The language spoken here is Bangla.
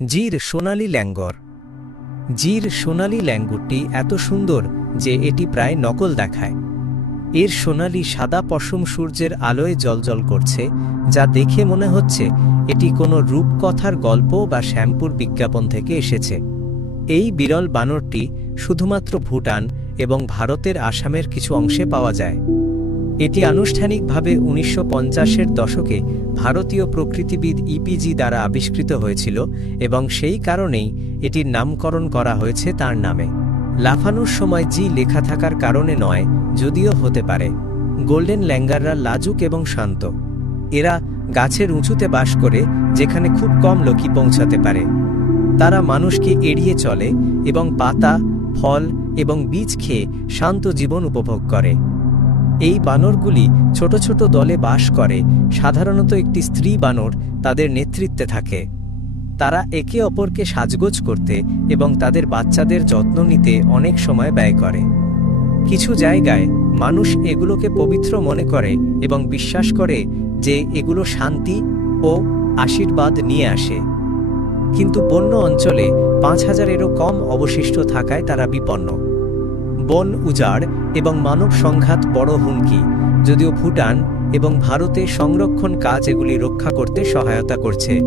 জির সোনালী ল্যাঙ্গর। জির সোনালী ল্যাঙ্গুরটি এত সুন্দর যে এটি প্রায় নকল দেখায়। এর সোনালি সাদা পশম সূর্যের আলোয় জ্বলজ্বল করছে, যা দেখে মনে হচ্ছে এটি কোনো রূপকথার গল্প বা শ্যাম্পুর বিজ্ঞাপন থেকে এসেছে। এই বিরল বানরটি শুধুমাত্র ভুটান এবং ভারতের আসামের কিছু অংশে পাওয়া যায়। এটি আনুষ্ঠানিকভাবে ১৯৫০-এর দশকে ভারতীয় প্রকৃতিবিদ ইপিজি দ্বারা আবিষ্কৃত হয়েছিল এবং সেই কারণেই এটির নামকরণ করা হয়েছে তার নামে। লাফানোর সময় জি লেখা থাকার কারণে নয়, যদিও হতে পারে। গোল্ডেন ল্যাঙ্গাররা লাজুক এবং শান্ত। এরা গাছের উঁচুতে বাস করে, যেখানে খুব কম লোকই পৌঁছাতে পারে। তারা মানুষকে এড়িয়ে চলে এবং পাতা, ফল এবং বীজ খেয়ে শান্ত জীবন উপভোগ করে। এই বানরগুলি ছোট ছোট দলে বাস করে, সাধারণত একটি স্ত্রী বানর তাদের নেতৃত্বে থাকে। তারা একে অপরকে সাজগোজ করতে এবং তাদের বাচ্চাদের যত্ন নিতে অনেক সময় ব্যয় করে। কিছু জায়গায় মানুষ এগুলোকে পবিত্র মনে করে এবং বিশ্বাস করে যে এগুলো শান্তি ও আশীর্বাদ নিয়ে আসে। কিন্তু বন্য অঞ্চলে ৫,০০০-এরও কম অবশিষ্ট থাকায় তারা বিপন্ন। বন উজাড় এবং মানব সংঘাত বড় হুমকি, যদিও ভুটান এবং ভারতে সংরক্ষণ কাজ এগুলি রক্ষা করতে সহায়তা করছে।